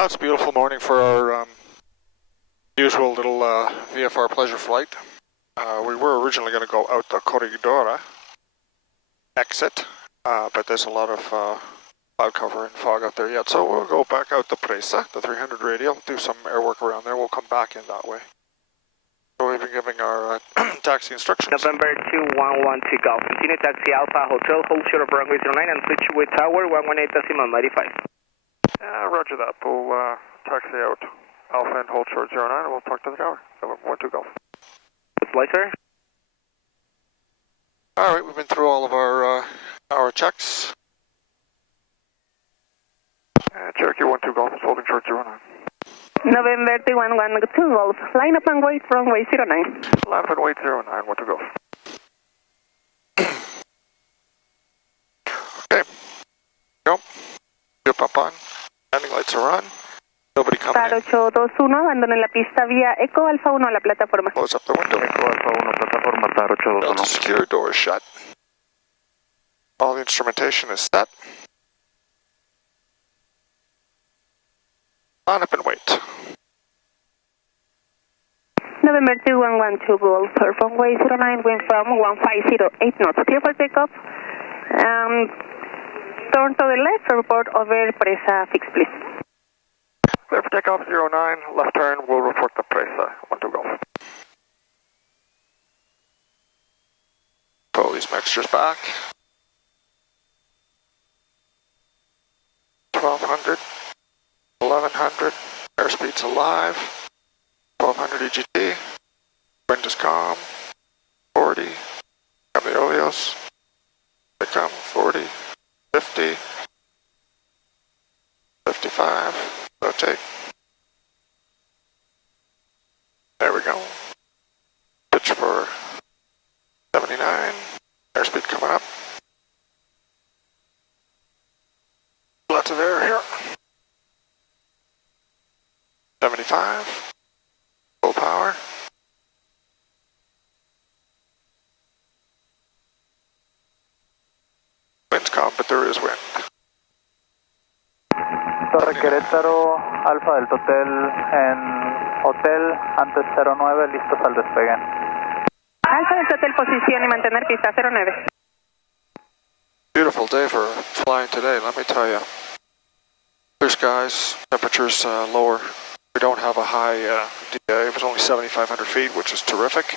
It's a beautiful morning for our usual little VFR pleasure flight. We were originally going to go out the Corregidora exit, but there's a lot of cloud cover and fog out there yet, so we'll go back out the Presa, the 300 radial, do some air work around there, we'll come back in that way. So we've been giving our taxi instructions. November 2112 Golf. Continue taxi Alpha Hotel, hold short of runway 09 and switch with tower 118.95. Roger that. We'll taxi out Alpha and hold short 09 and we'll talk to the tower. November 12 Golf. Flight, sir. Alright, we've been through all of our checks. Cherokee 12 Golf is holding short 09. November 2112 Golf. Line up and wait, runway 09. Line up and wait 09, 12 Golf. Okay. Go. You're up on. Landing lights are on. Nobody coming Par 821, abandone la pista vía Eco Alfa 1 a la plataforma. Close up the window. Eco Alpha 1, plataforma Par 821. Delta secure, door is shut. All the instrumentation is set. Line up and wait. November 2112 Golf, runway 09, wind from 1508 knots. Clear for takeoff. Turn to the left, report over Presa fix, please. Clear for takeoff 09, left turn, we'll report the Presa 12 Golf. Pull these mixtures back. 1200, 1100, airspeed's alive, 1200 EGT, wind is calm, 40, come the oleos, they come, 40, 50, 55, rotate. There we go. Pitch for 79, airspeed coming up. Lots of air here. 75, full power. Wind's calm, but there is wind. Torre Querétaro, Alfa del Hotel en Hotel, antes 09, listos al despegue. Alfa del Hotel, posición y mantener pista 09. Beautiful day for flying today, let me tell you. Clear skies, temperatures lower. We don't have a high DA, it was only 7,500 feet, which is terrific.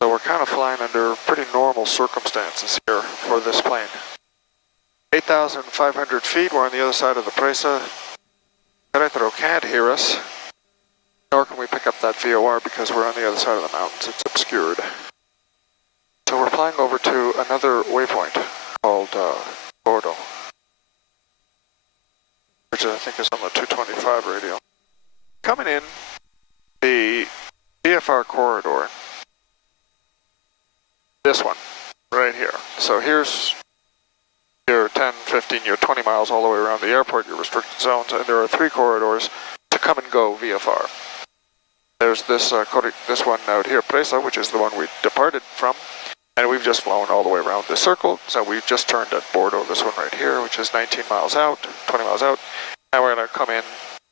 So we're kind of flying under pretty normal circumstances here for this plane. 8,500 feet, we're on the other side of the Presa. Querétaro can't hear us, nor can we pick up that VOR because we're on the other side of the mountains, it's obscured. So we're flying over to another waypoint called Bordeaux, which I think is on the 225 radial. Coming in the VFR corridor, this one, right here. So here's your 10, 15, your 20 miles all the way around the airport, your restricted zones, and there are 3 corridors to come and go VFR. There's this one out here, Presa, which is the one we departed from, and we've just flown all the way around this circle, so we've just turned at Bordeaux, this one right here, which is 19 miles out, 20 miles out, and we're going to come in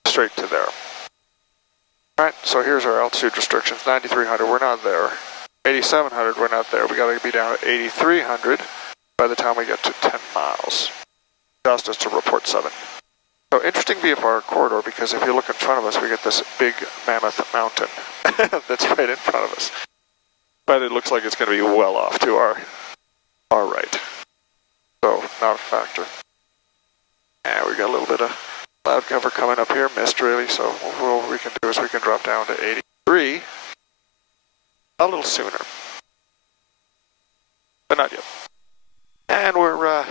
straight to there. Alright, so here's our altitude restrictions, 9,300, we're not there. 8,700, we're not there. We got to be down at 8,300 by the time we get to 10 miles. Just us to report 7. So interesting VFR corridor, because if you look in front of us, we get this big mammoth mountain that's right in front of us. But it looks like it's going to be well off to our right. So, not a factor. And we got a little bit of cloud cover coming up here, mist really, so what we can do is we can drop down to 83 a little sooner, but not yet. And we're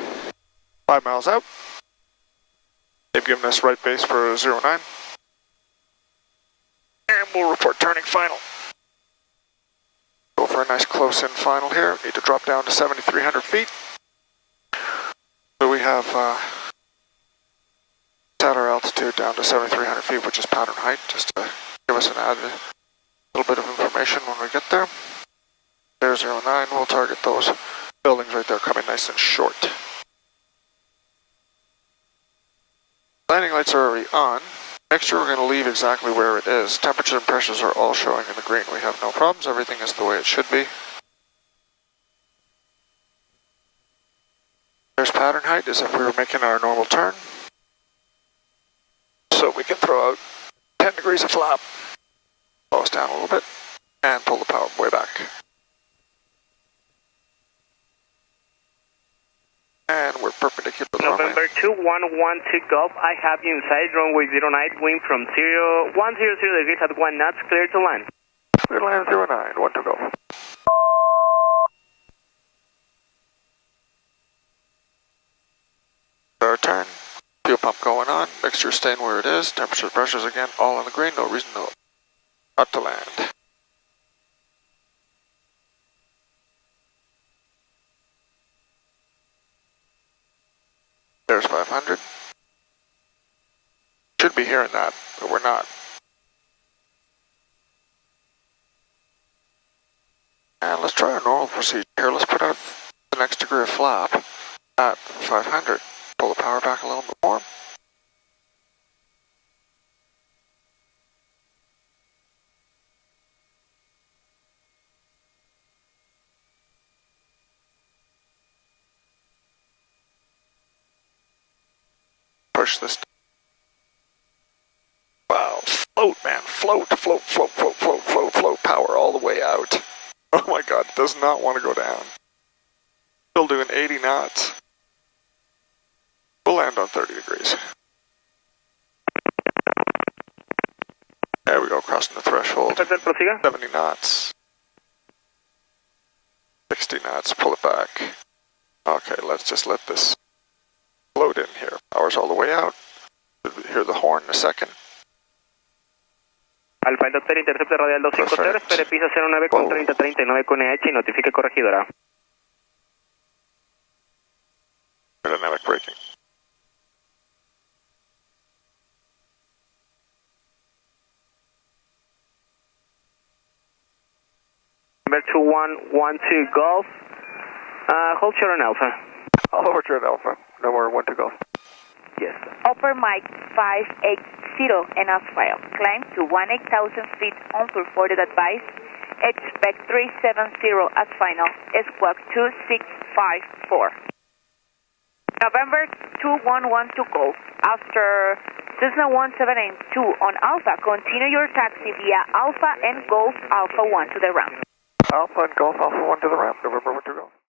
5 miles out. They've given us right base for 09. And we'll report turning final. Go for a nice close-in final here. Need to drop down to 7,300 feet. So we have set our altitude down to 7,300 feet, which is pattern height, just to give us an added little bit of information when we get there. There's 09, we'll target those buildings right there coming nice and short. Landing lights are already on. Mixture, we're going to leave exactly where it is. Temperature and pressures are all showing in the green. We have no problems. Everything is the way it should be. There's pattern height as if we were making our normal turn. So we can throw out 10 degrees of flap, slow us down a little bit, and pull the power way back. And we're perpendicular to the runway. November 2112 Golf, I have you inside runway 09, wind from 100 degrees at 1 knots, clear to land. Clear to land 09, 1 to go. Our turn, fuel pump going on, mixture staying where it is, temperature, pressures again, all on the green, no reason not to land. There's 500. Should be hearing that, but we're not. And let's try our normal procedure here. Let's put out the next degree of flap at 500. Pull the power back a little bit more. Push this. Wow, float, man, float, float, float, float, float, float, float, power all the way out. Oh my God, it does not want to go down. Still doing 80 knots. We'll land on 30 degrees. There we go, crossing the threshold. 70 knots. 60 knots, pull it back. Okay, let's just let this float in here. Power's all the way out. You'll hear the horn in a second. Alfa, el Hotel intercepta radial 250, espere pisa 09 con 3039 con EH y notifique corregidora. Dynamic braking. Number 2112 Golf, hold short on Alpha. All over turn Alpha. No more 1 to go. Yes. Upper Mike 580 enough file. Climb to 18,000 feet on purported advice. Expect 370 as final. Squawk 2654. November 2112 Golf. After Cessna 1782 on Alpha, continue your taxi via Alpha and Golf Alpha 1 to the ramp. Alpha and Golf Alpha 1 to the ramp. November 1 to go.